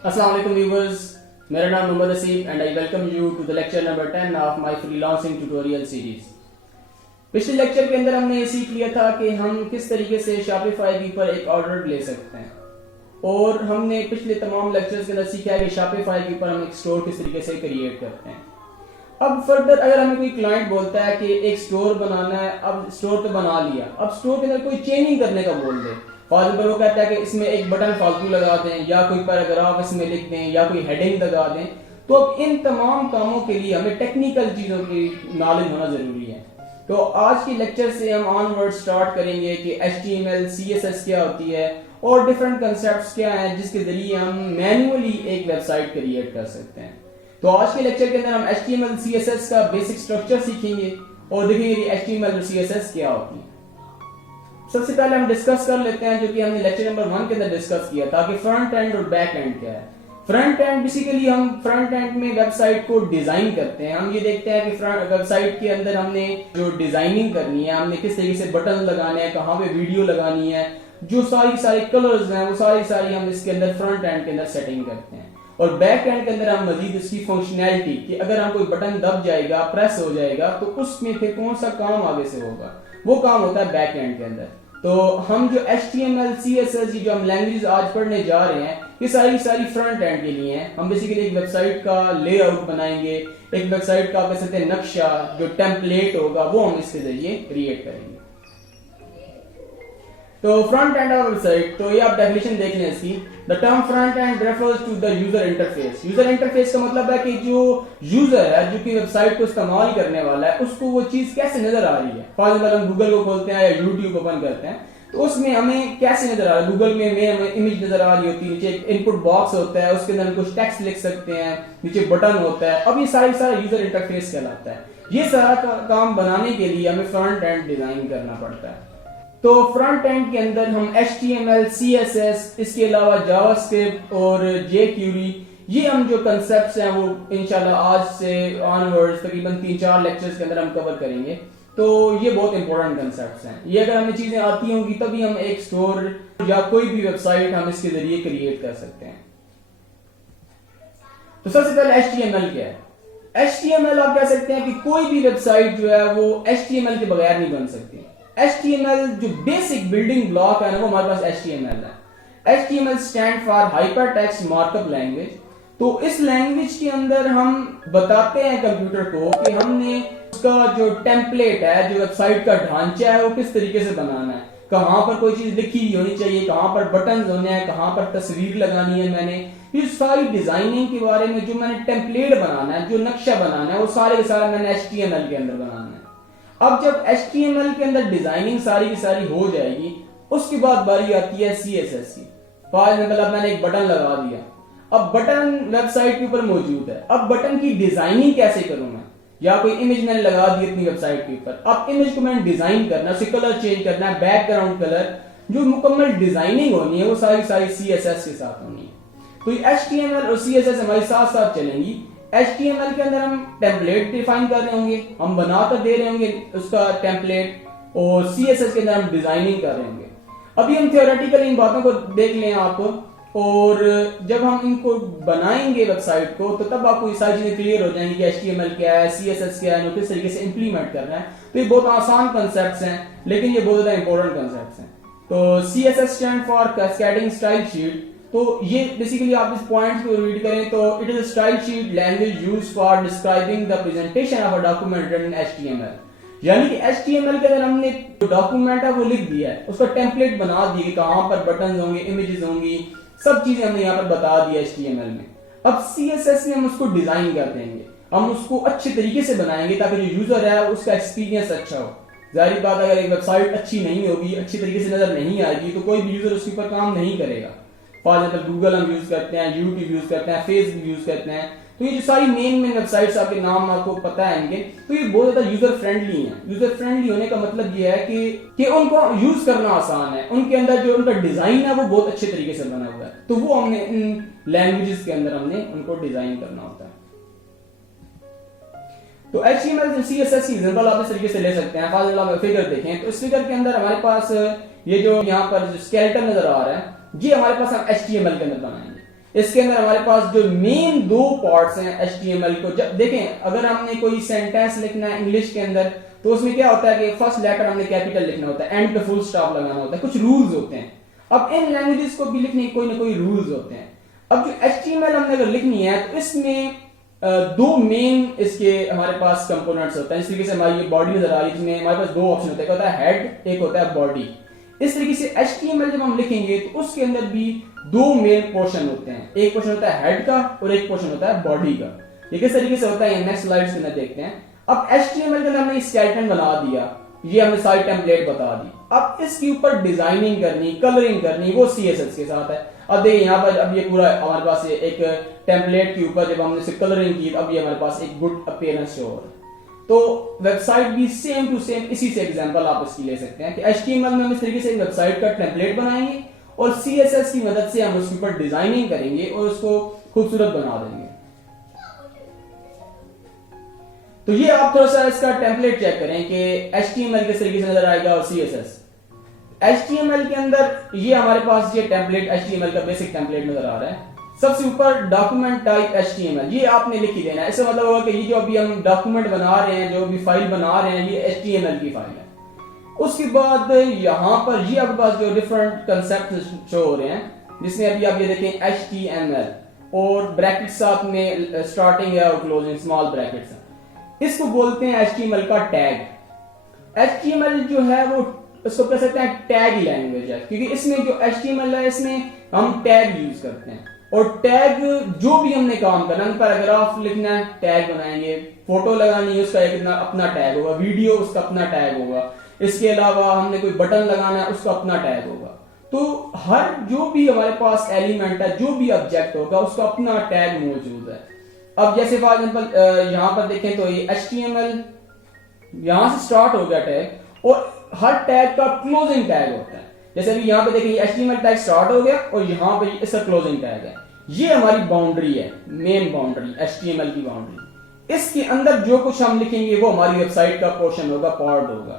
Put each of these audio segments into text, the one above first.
अस्सलाम वालेकुम व्यूअर्स, मेरा नाम Mohammad Asif and I welcome you to the lecture number 10 of my freelancing tutorial series. पिछले लेक्चर के अंदर हमने ये सीख लिया था कि हम किस तरीके से शॉपिफाई के ऊपर एक ऑर्डर ले सकते हैं, और हमने पिछले तमाम लेक्चर्स के अंदर सीखा है कि शॉपिफाई के ऊपर हम एक स्टोर किस तरीके से क्रिएट करते हैं। अब फर्दर अगर हमें कोई क्लाइंट बोलता है कि एक स्टोर बनाना है, अब स्टोर तो बना लिया, अब स्टोर के अंदर कोई चेंजिंग करने का बोल दे, फॉर एग्जाम्पल वो कहता है कि इसमें एक बटन फालतू लगा दें या कोई पैराग्राफ इसमें लिख दें या कोई हेडिंग लगा दें, तो अब इन तमाम कामों के लिए हमें टेक्निकल चीजों की नॉलेज होना जरूरी है। तो आज के लेक्चर से हम ऑनवर्ड स्टार्ट करेंगे कि HTML, CSS क्या होती है और डिफरेंट कंसेप्ट्स क्या हैं जिसके जरिए हम मैन्युअली एक वेबसाइट क्रिएट कर सकते हैं। तो आज के लेक्चर के अंदर हम HTML, CSS का बेसिक स्ट्रक्चर सीखेंगे और देखेंगे कि HTML और CSS क्या होती है। सबसे पहले हम डिस्कस कर लेते हैं जो कि हमने लेक्चर नंबर 1 के अंदर डिस्कस किया था कि फ्रंट एंड और बैक एंड क्या है। फ्रंट एंड बेसिकली हम फ्रंट एंड में वेबसाइट को डिजाइन करते हैं। हम ये देखते हैं कि फ्रंट वेबसाइट के अंदर हमने जो डिजाइनिंग करनी है, हमने किस तरीके से बटन लगाने हैं, कहाँ पे वीडियो लगानी है, जो सारी कलर्स हैं वो सारी हम इसके अंदर फ्रंट एंड के अंदर सेटिंग करते हैं। और बैक एंड के अंदर हम मजीद इसकी फंक्शनैलिटी कि अगर हम कोई बटन दब जाएगा, प्रेस हो जाएगा, तो उसमें फिर कौन सा काम आगे से होगा, वो काम होता है बैक एंड के अंदर। तो हम जो HTML, CSS जो हम लैंग्वेज आज पढ़ने जा रहे हैं, ये सारी फ्रंट एंड के लिए हैं। हम बेसिकली एक वेबसाइट का लेआउट बनाएंगे, एक वेबसाइट का कह सकते हैं नक्शा, जो टेम्पलेट होगा वो हम इसके जरिए क्रिएट करेंगे। तो फ्रंट एंड ऑफ वेबसाइट, तो ये आप डेफिनेशन देख लें इसकी। The term front end refers to the user interface. User interface का मतलब है कि जो यूजर है, जो कि वेबसाइट को इस्तेमाल करने वाला है, उसको वो चीज कैसे नजर आ रही है। फॉर एग्जाम्पल हम गूगल को खोलते हैं या यूट्यूब ओपन करते हैं, तो उसमें हमें कैसे नजर आ रहा है। गूगल में हमें इमेज नजर आ रही होती है, नीचे एक इनपुट बॉक्स होता है, उसके अंदर हम कुछ टेक्स्ट लिख सकते हैं, नीचे बटन होता है। अब ये सारा यूजर इंटरफेस कहलाता है। ये सारा काम बनाने के लिए हमें फ्रंट एंड डिजाइन करना पड़ता है। तो फ्रंट एंड के अंदर हम HTML, CSS, इसके अलावा जावास्क्रिप्ट और jQuery, ये हम जो कंसेप्ट्स हैं वो इंशाल्लाह आज से ऑनवर्ड्स तकरीबन 3-4 लेक्चर्स के अंदर हम कवर करेंगे। तो ये बहुत इंपॉर्टेंट कंसेप्ट्स हैं। ये अगर हमें चीजें आती होंगी तभी हम एक स्टोर या कोई भी वेबसाइट हम इसके जरिए क्रिएट कर सकते हैं। तो सबसे पहले HTML क्या है। HTML आप कह सकते हैं कि कोई भी वेबसाइट जो है वो HTML के बगैर नहीं बन सकती। HTML जो बेसिक बिल्डिंग ब्लॉक है ना, वो हमारे पास HTML है। HTML stand for hyper text markup language. तो इस लैंग्वेज के अंदर हम बताते हैं कंप्यूटर को कि हमने उसका जो टेम्पलेट है, जो वेबसाइट का ढांचा है, वो किस तरीके से बनाना है, कहां पर कोई चीज लिखी होनी चाहिए, कहां पर बटन होने हैं, कहां पर तस्वीर लगानी है। मैंने ये सारी डिजाइनिंग के बारे में जो मैंने टेम्पलेट बनाना है, जो नक्शा बनाना है, वो सारे के सारे मैंने HTML के अंदर बनाना है। अब जब HTML के अंदर डिजाइनिंग सारी की सारी हो जाएगी, उसके बाद बारी आती है CSS की। फॉर एग्जाम्पल अब मैंने एक बटन लगा दिया, अब बटन वेबसाइट के ऊपर मौजूद है, अब बटन की डिजाइनिंग कैसे करूं मैं, या कोई इमेज मैंने लगा दी अपनी वेबसाइट के ऊपर, अब इमेज को मैंने डिजाइन करना, उसके कलर चेंज करना है, बैकग्राउंड कलर, जो मुकम्मल डिजाइनिंग होनी है वो सारी CSS के साथ होनी है। तो HTML और CSS हमारे साथ साथ चलेंगी। HTML के अंदर हम टेम्पलेट डिफाइन कर रहे होंगे, हम बनाकर दे रहे होंगे उसका टेम्पलेट, और CSS के अंदर हम डिजाइनिंग कर रहे होंगे। अभी हम थियोरेटिकली इन बातों को देख लें आप, और जब हम इनको बनाएंगे वेबसाइट को, तो तब आपको ये सारी चीजें क्लियर हो जाएंगी कि HTML क्या है, CSS क्या है, किस तरीके से इंप्लीमेंट करना है। तो ये बहुत आसान कंसेप्ट हैं, लेकिन ये बहुत ज्यादा इंपॉर्टेंट कंसेप्ट हैं। तो CSS stand for cascading style sheet. तो ये बेसिकली आप इस पॉइंट को रीड करें तो it is a style sheet language used for describing the presentation of a document in HTML। यानी कि HTML के अंदर हमने जो डॉक्यूमेंट है वो लिख दिया है, उसका टेम्पलेट बना दिया कि कहां पर बटन होंगे, इमेजेस होंगी, सब चीजें हमने यहाँ पर बता दी HTML में। अब CSS में हम उसको डिजाइन कर देंगे, हम उसको अच्छे तरीके से बनाएंगे ताकि जो यूजर है उसका एक्सपीरियंस अच्छा हो। जाहिर बात, अगर एक वेबसाइट अच्छी नहीं होगी, अच्छी तरीके से नजर नहीं आएगी, तो कोई भी यूजर उसके ऊपर काम नहीं करेगा। फॉर एग्जाम्पल गूगल हम यूज करते हैं, यूट्यूब यूज करते हैं, फेसबुक यूज करते हैं, तो ये जो सारी मेन वेबसाइट्स आपके नाम आपको पता है इनके, तो ये बहुत ज्यादा यूजर फ्रेंडली हैं। यूजर फ्रेंडली होने का मतलब ये है कि उनको यूज करना आसान है, उनके अंदर जो उनका डिजाइन है वो बहुत अच्छे तरीके से बना हुआ है। तो वो हमने इन लैंग्वेजेस के अंदर हमने उनको डिजाइन करना होता है। तो HTML और CSS की एग्जांपल आप इस तरीके से ले सकते हैं। फॉर एग्जांपल फिगर देखें, तो इस फिगर के अंदर हमारे पास ये जो यहाँ पर स्केलेटन नजर आ रहा है, ये हमारे पास हम HTML के अंदर बनाएंगे। इसके अंदर हमारे पास जो मेन दो पार्ट्स हैं HTML को, जब देखें अगर हमने कोई सेंटेंस लिखना है इंग्लिश के अंदर तो उसमें क्या होता है कि फर्स्ट लेटर हमने कैपिटल लिखना होता है, एंड पे फुल स्टॉप लगाना होता है, कुछ रूल्स होते हैं। अब इन लैंग्वेजेस को भी लिखने के कोई ना कोई रूल्स होते हैं। अब जो HTML हमने अगर लिखनी है तो इसमें दो मेन इसके हमारे पास कंपोनेंट्स होते हैं। इस तरीके से हमारी ये बॉडी नजर आ रही है जिसमें हमारे पास दो ऑप्शन होते हैं, एक होता है हेड, एक होता है बॉडी। इस तरीके से HTML जब हम लिखेंगे तो उसके अंदर भी दो मेन पोर्शन होते हैं, एक पोर्शन होता है हेड का और एक पोर्शन होता है बॉडी का। ये किस तरीके से होता है नेक्स्ट स्लाइड्स के अंदर देखते हैं। अब HTML के अंदर हमने स्केलेटन बना दिया, ये हमने सारी टेम्पलेट बता दी। अब इसके ऊपर डिजाइनिंग करनी, कलरिंग करनी, वो CSS के साथ है। अब देखिए यहाँ पर अब ये पूरा हमारे पास ये एक टेम्पलेट के ऊपर जब हमने कलरिंग की अब ये हमारे पास एक गुड अपीयरेंस शो हो रहा है। तो वेबसाइट भी सेम टू सेम इसी से एग्जांपल आप इसकी ले सकते हैं कि HTML में हम इस तरीके से वेबसाइट का टेम्पलेट बनाएंगे और CSS की मदद से हम उसके ऊपर डिजाइनिंग करेंगे और उसको खूबसूरत बना देंगे। तो ये आप थोड़ा सा इसका टेम्पलेट चेक करें कि HTML किस तरीके से नजर आएगा और CSS। HTML के अंदर ये हमारे पास ये टेम्पलेट HTML का बेसिक टेम्पलेट नजर आ रहा है। सबसे ऊपर डॉक्यूमेंट टाइप HTML, ये आपने लिख ही देना है। इसका मतलब होगा कि ये जो अभी हम डॉक्यूमेंट बना रहे हैं, जो भी फाइल बना रहे हैं, ये HTML की फाइल है। उसके बाद यहां पर ये आपके पास जो डिफरेंट कंसेप्ट शो हो रहे हैं, जिसमें अभी आप ये देखें HTML और ब्रैकेट साथ में स्टार्टिंग है और क्लोजिंग स्मॉल ब्रैकेट्स है। इसको बोलते हैं HTML का टैग। HTML जो है वो इसको कह सकते हैं टैग लैंग्वेज है, क्योंकि इसमें जो HTML है इसमें हम टैग यूज करते हैं। और टैग जो भी हमने काम करना है, पैराग्राफ लिखना है टैग बनाएंगे, फोटो लगानी है उसका एक अपना टैग होगा, वीडियो उसका अपना टैग होगा, इसके अलावा हमने कोई बटन लगाना है उसका अपना टैग होगा। तो हर जो भी हमारे पास एलिमेंट है, जो भी ऑब्जेक्ट होगा उसका अपना टैग मौजूद है। अब जैसे फॉर एग्जांपल यहां पर देखें तो ये HTML यहां से स्टार्ट हो गया टैग और हर टैग का क्लोजिंग टैग होता है। जैसे अभी यहाँ पे देखिए HTML टैग स्टार्ट हो गया और यहाँ पे इसका क्लोजिंग टैग है। ये हमारी बाउंड्री है, मेन बाउंड्री HTML की बाउंड्री। इसके अंदर जो कुछ हम लिखेंगे वो हमारी वेबसाइट का पोर्शन होगा, पार्ट होगा।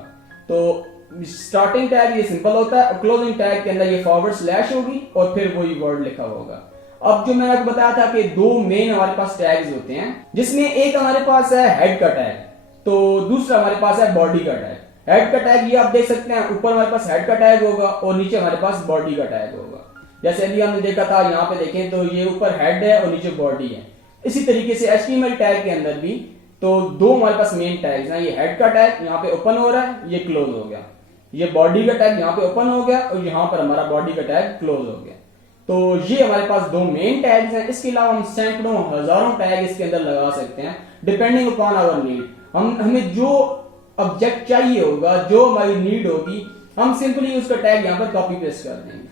तो स्टार्टिंग टैग ये सिंपल होता है, क्लोजिंग टैग के अंदर ये फॉरवर्ड स्लैश होगी और फिर वही वर्ड लिखा होगा। अब जो मैंने आपको बताया था कि दो मेन हमारे पास टैग्स होते हैं, जिसमें एक हमारे पास है हेड का टैग, तो दूसरा हमारे पास है बॉडी का टैग। हेड का टैग ये आप देख सकते हैं, ऊपर हमारे पास हेड का टैग होगा और नीचे हमारे पास बॉडी का टैग होगा। जैसे अभी हमने देखा था यहाँ पे देखें तो ये ऊपर हेड है और नीचे बॉडी है। इसी तरीके से HTML टैग के अंदर भी तो दो हमारे पास मेन टैग्स हैं, ये हेड का टैग यहाँ पे ओपन हो रहा है, ये क्लोज हो गया, ये बॉडी का टैग यहाँ पे ओपन हो गया और यहाँ पर हमारा बॉडी का टैग क्लोज हो गया। तो ये हमारे पास दो मेन टैग्स हैं। इसके अलावा हम सैकड़ों हजारों टैग इसके अंदर लगा सकते हैं डिपेंडिंग अपॉन आवर नीड। हमें जो ऑब्जेक्ट चाहिए होगा, जो हमारी नीड होगी, हम सिंपली उसका टैग यहाँ पर कॉपी पेस्ट कर देंगे।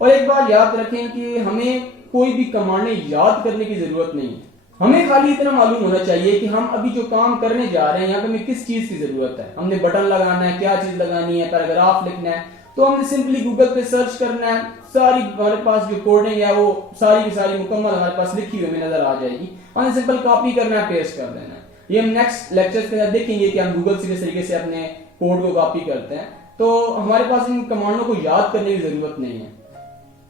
और एक बात याद रखें कि हमें कोई भी कमांडें याद करने की जरूरत नहीं है। हमें खाली इतना मालूम होना चाहिए कि हम अभी जो काम करने जा रहे हैं यहाँ पे हमें किस चीज की जरूरत है। हमने बटन लगाना है, क्या चीज लगानी है, पैराग्राफ लिखना है, तो हमने सिंपली गूगल पे सर्च करना है। सारी हमारे पास जो कोडिंग है वो सारी की सारी मुकम्मल हमारे पास लिखी हुई हमें नजर आ जाएगी। हमने सिंपल कॉपी करना है, पेस्ट कर देना है। ये हम नेक्स्ट लेक्चर्स के अंदर देखेंगे कि हम गूगल से किस तरीके से अपने कोड को कॉपी करते हैं। तो हमारे पास इन कमांडों को याद करने की जरूरत नहीं है।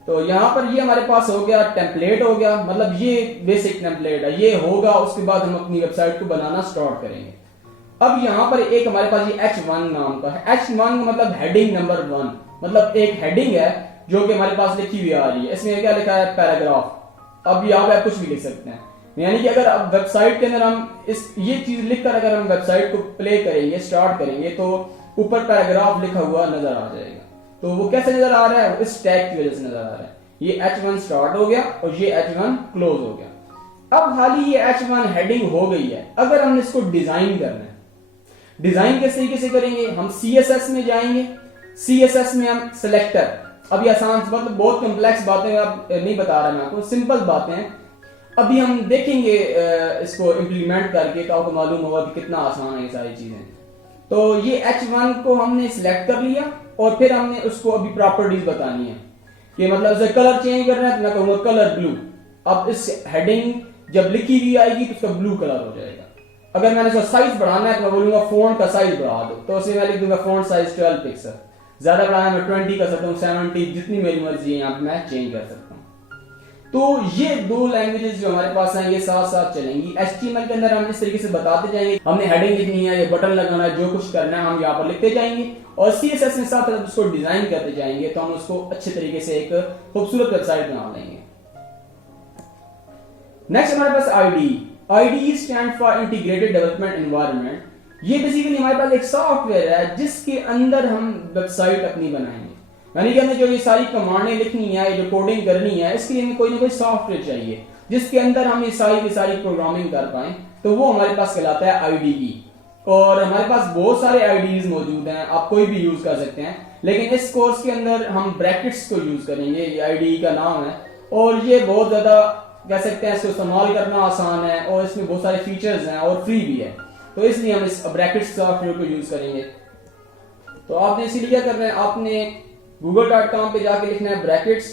तो यहाँ पर ये हमारे पास हो गया टेम्पलेट हो गया, मतलब ये बेसिक टेम्पलेट है, ये होगा। उसके बाद हम अपनी वेबसाइट को बनाना स्टार्ट करेंगे। अब यहाँ पर एक हमारे पास ये H1 नाम का है। H1 मतलब हेडिंग नंबर 1, मतलब एक हेडिंग है जो कि हमारे पास लिखी हुई आ रही है। इसमें क्या लिखा है, पैराग्राफ। अब यहाँ पे आप कुछ भी लिख सकते हैं, यानी कि अगर अब वेबसाइट के अंदर हम ये चीज लिखकर अगर हम वेबसाइट को प्ले करेंगे, स्टार्ट करेंगे, तो ऊपर पैराग्राफ लिखा हुआ नजर आ जाएगा। तो वो कैसे नजर आ रहा है, इस टैग की वजह से नजर आ रहा है। ये H1 स्टार्ट हो गया और ये H1 क्लोज हो गया। अब खाली ये H1 हेडिंग हो गई है। अगर हमने इसको डिजाइन करना है, डिजाइन किस तरीके से करेंगे, हम CSS में जाएंगे। CSS में हम सिलेक्टर, अभी आसान मतलब बहुत कॉम्प्लेक्स बातें आप नहीं बता रहा मैं आपको, सिंपल बातें अभी हम देखेंगे इसको इम्प्लीमेंट करके, तो आपको मालूम होगा कि कितना आसान है ये सारी चीजें। तो ये H1 को हमने सिलेक्ट कर लिया और फिर हमने उसको अभी प्रॉपर्टीज बतानी है कि मतलब उसे कलर चेंज करना है, तो मैं कहूंगा कलर ब्लू। अब इस हेडिंग जब लिखी हुई आएगी तो उसका ब्लू कलर हो जाएगा। अगर मैंने इसका साइज बढ़ाना है तो मैं बोलूंगा फोंट का साइज बढ़ा दो, तो उसमें मैं लिख दूंगा फोंट साइज 12 पिक्सल। ज्यादा बढ़ाना मैं 20 कर सकता हूँ, 70, जितनी मेरी मर्जी है यहाँ पे मैं चेंज कर सकता हूँ। तो ये दो लैंग्वेजेस जो हमारे पास हैं ये साथ साथ चलेंगी। HTML के अंदर हम इस तरीके से बताते जाएंगे, हमने हेडिंग लिखनी है, ये बटन लगाना है, जो कुछ करना है हम यहाँ पर लिखते जाएंगे, और CSS में साथ साथ उसको डिजाइन करते जाएंगे, तो हम उसको अच्छे तरीके से एक खूबसूरत वेबसाइट बना लेंगे। नेक्स्ट हमारे पास IDE stand for integrated development environment. ये बेसिकली हमारे पास एक सॉफ्टवेयर है जिसके अंदर हम वेबसाइट अपनी बनाएंगे, यानी कि हमें जो ये सारी कमांडें लिखनी है, जो कोडिंग करनी है, इसके लिए हमें कोई ना कोई सॉफ्टवेयर चाहिए जिसके अंदर हम ये सारी की सारी प्रोग्रामिंग कर पाए, तो वो हमारे पास कहलाता है IDE। और हमारे पास बहुत सारे IDEs मौजूद हैं, आप कोई भी यूज कर सकते हैं, लेकिन इस कोर्स के अंदर हम ब्रैकेट्स को यूज करेंगे, ये IDE का नाम है, और ये बहुत ज्यादा कह सकते हैं इसको इस्तेमाल करना आसान है, और इसमें बहुत सारे फीचर्स हैं और फ्री भी है, तो इसलिए हम इस ब्रैकेट्स सॉफ्टवेयर को यूज करेंगे। तो आपने इसीलिए क्या करना है, आपने google.com पे जाके लिखना है ब्रैकेट्स।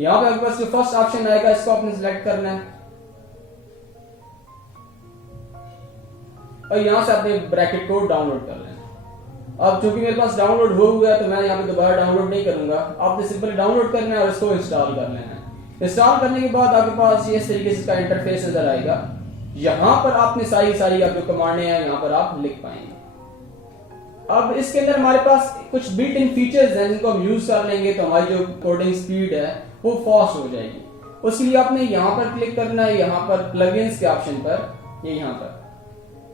यहां पे आपके पास जो फर्स्ट ऑप्शन आएगा इसको आपने सिलेक्ट करना है, और यहां से आपने ब्रैकेट को डाउनलोड कर लेना। अब चूंकि मेरे पास डाउनलोड हो गया तो मैं यहाँ पे दोबारा डाउनलोड नहीं करूंगा, आपने सिंपल डाउनलोड करना है और इसको इंस्टॉल कर लेना है। इंस्टॉल करने के बाद आपके पास ये इस तरीके से इसका इंटरफेस नजर आएगा। यहाँ पर आपने सारी आप जो कमांडें हैं यहाँ पर आप लिख पाएंगे। अब इसके अंदर हमारे पास कुछ बिल्ट इन फीचर्स हैं जिनको हम यूज कर लेंगे तो हमारी जो कोडिंग स्पीड है वो फास्ट हो जाएगी। उसके लिए आपने यहाँ पर क्लिक करना है, यहाँ पर प्लगइन्स के ऑप्शन पर, ये यहाँ पर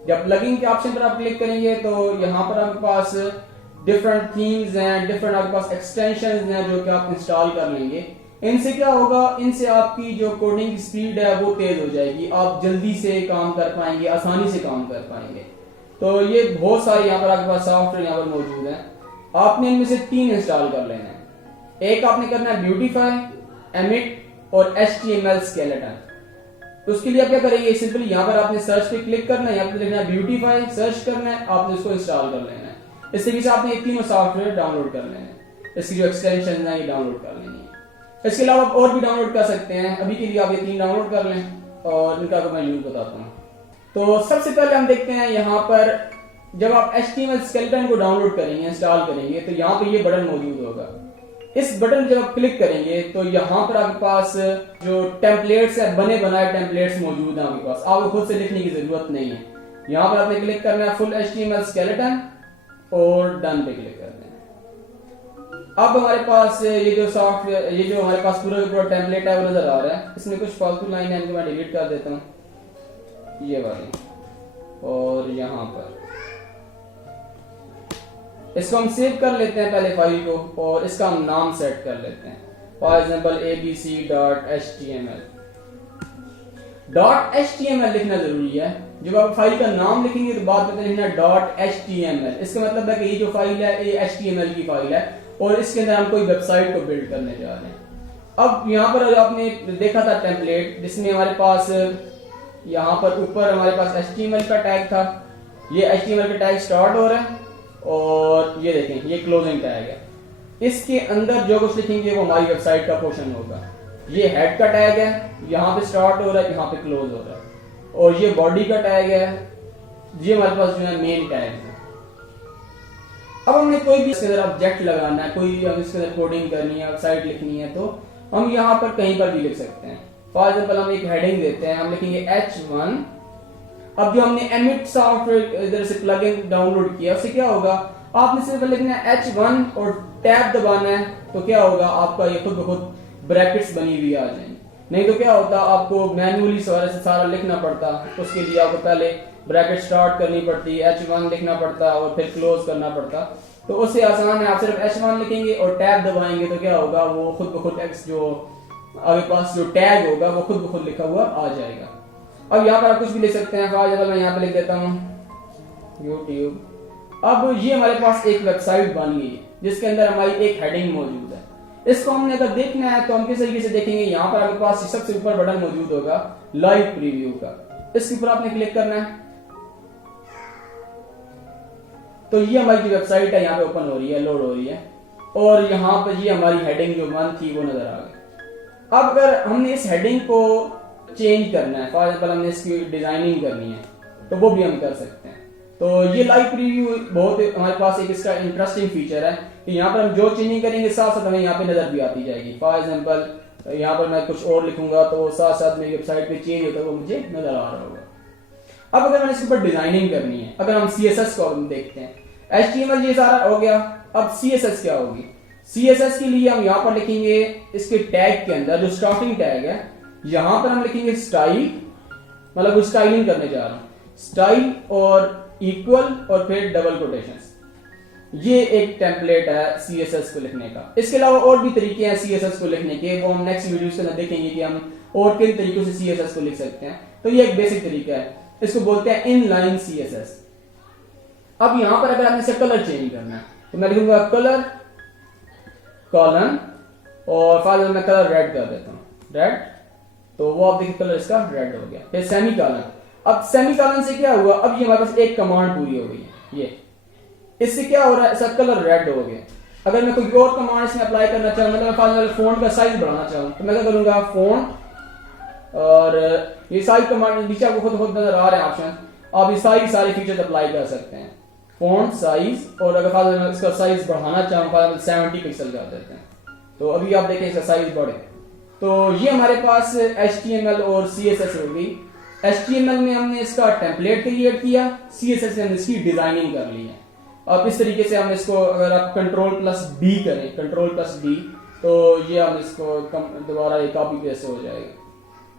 जब प्लगइन के ऑप्शन पर आप क्लिक करेंगे तो यहाँ पर आपके पास डिफरेंट थीम्स हैं, डिफरेंट आपके पास एक्सटेंशंस हैं जो कि आप इंस्टॉल कर लेंगे। इनसे क्या होगा, इनसे आपकी जो कोडिंग की स्पीड है वो तेज हो जाएगी, आप जल्दी से काम कर पाएंगे, आसानी से काम कर पाएंगे। तो ये बहुत सारे यहाँ पर आपके पास सॉफ्टवेयर यहाँ पर मौजूद हैं, आपने इनमें से 3 इंस्टॉल कर लेना है। एक आपने करना है ब्यूटीफाई, एमिट और HTML स्केलेटन। तो उसके लिए आप क्या करेंगे, सिंपली यहाँ पर आपने सर्च पे क्लिक करना है, यहाँ पर लिखना है ब्यूटीफाई, सर्च करना है, आपने इसको इंस्टॉल कर लेना है। इस तरीके से आपने ये तीनों सॉफ्टवेयर डाउनलोड कर लेना है, इसकी जो एक्सटेंशन है ये डाउनलोड कर लेनी है। इसके अलावा आप और भी डाउनलोड कर सकते हैं, अभी के लिए आप ये 3 डाउनलोड कर लें और इनका मैं यूज बताता हूँ। तो सबसे पहले हम देखते हैं यहाँ पर जब आप HTML स्केलेटन को डाउनलोड करेंगे, इंस्टॉल करेंगे, तो यहाँ पे ये बटन मौजूद होगा। इस बटन जब आप क्लिक करेंगे तो यहाँ पर आपके पास जो टेम्पलेट्स है, बने बनाए टेम्पलेट्स मौजूद हैं आपके पास, आपको खुद से लिखने की जरूरत नहीं है। यहाँ पर आपने क्लिक करना है फुल HTML स्केलेटन और डन पे क्लिक करना है। अब हमारे पास ये जो सॉफ्टवेयर, ये जो हमारे पास पूरा टेम्पलेट है वो नजर आ रहा है। इसमें कुछ फालतू लाइन है, इनको मैं डिलीट कर देता हूँ, ये वाली, और यहाँ पर इसको हम सेव कर लेते हैं पहले फाइल को, और इसका हम नाम सेट कर लेते हैं, फॉर एग्जांपल abc.html। .html लिखना जरूरी है, जब आप फाइल का नाम लिखेंगे तो बाद में लिखना .html। इसका मतलब है कि ये जो फाइल है ये HTML की फाइल है और इसके अंदर हम कोई वेबसाइट को बिल्ड करने जा रहे हैं। अब यहाँ पर आपने देखा था टेम्पलेट जिसमें हमारे पास यहाँ पर ऊपर हमारे पास HTML का टैग था, ये HTML का टैग स्टार्ट हो रहा है और ये देखें ये क्लोजिंग टैग है। इसके अंदर जो कुछ लिखेंगे वो हमारी वेबसाइट का पोर्शन होगा। ये हेड का टैग है, यहाँ पे स्टार्ट हो रहा है, यहाँ पे क्लोज हो रहा है, और ये बॉडी का टैग है, ये हमारे पास जो है मेन टैग है। अब हमने कोई भी इसके अंदर ऑब्जेक्ट लगाना है, कोई हम इसके अंदर कोडिंग करनी है, वेबसाइट लिखनी है, तो हम यहाँ पर कहीं पर भी लिख सकते हैं। फॉर एग्जाम्पल हम एक हेडिंग देते हैं, हम लिखेंगे H1। अब जो हमने एमिट सॉफ्टवेयर इधर से प्लगइन डाउनलोड किया उससे क्या होगा, आपने सिर्फ लिखना है H1 और टैब दबाना है, तो क्या होगा आपका ये खुद ब खुद ब्रैकेट्स बनी हुई आ जाएंगी। नहीं तो क्या होता आपको मैन्युअली सारा लिखना पड़ता, उसके लिए आपको पहले ब्रैकेट स्टार्ट करनी पड़ती, H1 लिखना पड़ता और फिर क्लोज करना पड़ता। तो उससे आसान है, आप सिर्फ H1 लिखेंगे और टैब दबाएंगे तो क्या होगा वो खुद ब खुद जो आपके पास जो टैग होगा वो खुद ब खुद लिखा हुआ आ जाएगा। अब यहाँ पर आप कुछ भी लिख सकते हैं, फॉर एग्जांपल मैं यहाँ पे लिख देता हूँ YouTube। अब ये हमारे पास एक वेबसाइट बन गई जिसके अंदर हमारी एक हेडिंग मौजूद है। इसको हमने अगर देखना है तो हम किस तरीके से देखेंगे, यहाँ पर आपके पास सबसे ऊपर बटन मौजूद होगा लाइव प्रीव्यू का, इसके ऊपर आपने क्लिक करना है। तो ये हमारी जो वेबसाइट है यहाँ पे ओपन हो रही है, लोड हो रही है, और यहाँ पे ये हमारी हेडिंग जो वन थी वो नजर आ गई। अब अगर हमने इस हेडिंग को चेंज करना है, फॉर एग्जाम्पल हमने इसकी डिजाइनिंग करनी है, तो वो भी हम कर सकते हैं। तो ये लाइव प्रीव्यू बहुत हमारे पास एक इसका इंटरेस्टिंग फीचर है तो यहाँ पर हम जो चेंजिंग करेंगे साथ साथ हमें यहाँ पे नजर भी आती जाएगी। फॉर एग्जाम्पल यहाँ पर मैं कुछ और लिखूंगा तो साथ साथ मेरी वेबसाइट पे चेंज होता है वो मुझे नजर आ रहा होगा। अब अगर मैंने इसके ऊपर डिजाइनिंग करनी है, अगर हम CSS को देखते हैं, HTML ये सारा हो गया, अब CSS क्या होगी? CSS के लिए हम यहाँ पर लिखेंगे इसके टैग के अंदर जो स्टार्टिंग टैग है, यहां पर हम लिखेंगे स्टाइल, मतलब स्टाइलिंग करने जा रहा हूं, स्टाइल और इक्वल और फिर डबल कोटेशंस। ये एक टेम्पलेट है CSS को लिखने का। इसके अलावा और भी तरीके हैं CSS को लिखने के, वो हम नेक्स्ट वीडियोस के अंदर देखेंगे कि हम और किन तरीकों से CSS को लिख सकते हैं। तो ये एक बेसिक तरीका है, इसको बोलते हैं इनलाइन CSS। अब यहां पर अगर आपने इसे कलर चेंज करना है तो मैं लिखूंगा कलर कॉलन और फाइल में कलर रेड कर देता हूं, रेड, तो वो आप देखिए कलर इसका रेड हो गया। फिर सेमी कॉलन, अब सेमी कॉलन से क्या हुआ, अब ये हमारे पास एक कमांड पूरी हो गई है। ये इससे क्या हो रहा है, इसका कलर रेड हो गया। अगर मैं कोई और कमांड इसमें अप्लाई करना चाहूँ, मतलब फोंट का साइज बढ़ाना चाहूँ, तो मैं क्या करूंगा फोंट, और ये सारी कमांड नीचे आपको खुद नजर आ रहे हैं ऑप्शन, आप ये सारी फीचर्स अप्लाई कर सकते हैं। फॉन्ट साइज, और अगर इसका साइज बढ़ाना चाहूँ 70 पिक्सल कर देते हैं, तो अभी आप देखें इसका साइज बढ़े। तो ये हमारे पास HTML और CSS हो गई। HTML में हमने इसका टेम्पलेट क्रिएट किया, CSS में हमने इसकी डिजाइनिंग कर ली है। अब इस तरीके से हम इसको, अगर आप Ctrl+D करें, Ctrl+D, तो ये हम इसको दोबारा कॉपी पेस्ट हो जाएगा।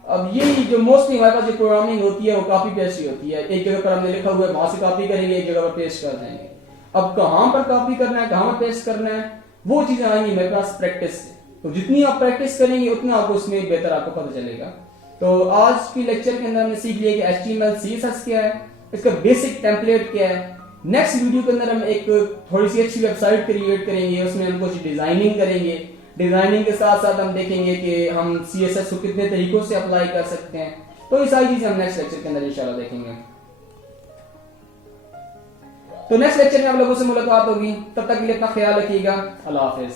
अब ये जो मोस्टली हमारे पास जो प्रोग्रामिंग होती है वो कॉपी पेस्ट ही होती है। एक जगह पर हमने लिखा हुआ है, वहां से कॉपी करेंगे, एक जगह पर पेस्ट कर देंगे। अब कहां पर कॉपी करना है, कहां पर पेस्ट करना है, वो चीजें आएंगी मेरे पास प्रैक्टिस से। तो जितनी आप प्रैक्टिस करेंगे उतना आपको उसमें बेहतर आपको पता चलेगा। तो आज की लेक्चर के अंदर हमने सीख लिया कि HTML CSS क्या है, इसका बेसिक टेम्पलेट क्या है। नेक्स्ट वीडियो के अंदर हम एक थोड़ी सी अच्छी वेबसाइट क्रिएट करेंगे, उसमें हम कुछ डिजाइनिंग करेंगे। डिजाइनिंग के साथ साथ हम देखेंगे कि हम CSS को कितने तरीकों से अप्लाई कर सकते हैं। तो ये सारी चीजें हम नेक्स्ट लेक्चर के अंदर इंशाल्लाह देखेंगे। तो नेक्स्ट लेक्चर में आप लोगों से मुलाकात होगी, तब तक के लिए अपना ख्याल रखिएगा। अल्लाह हाफिज।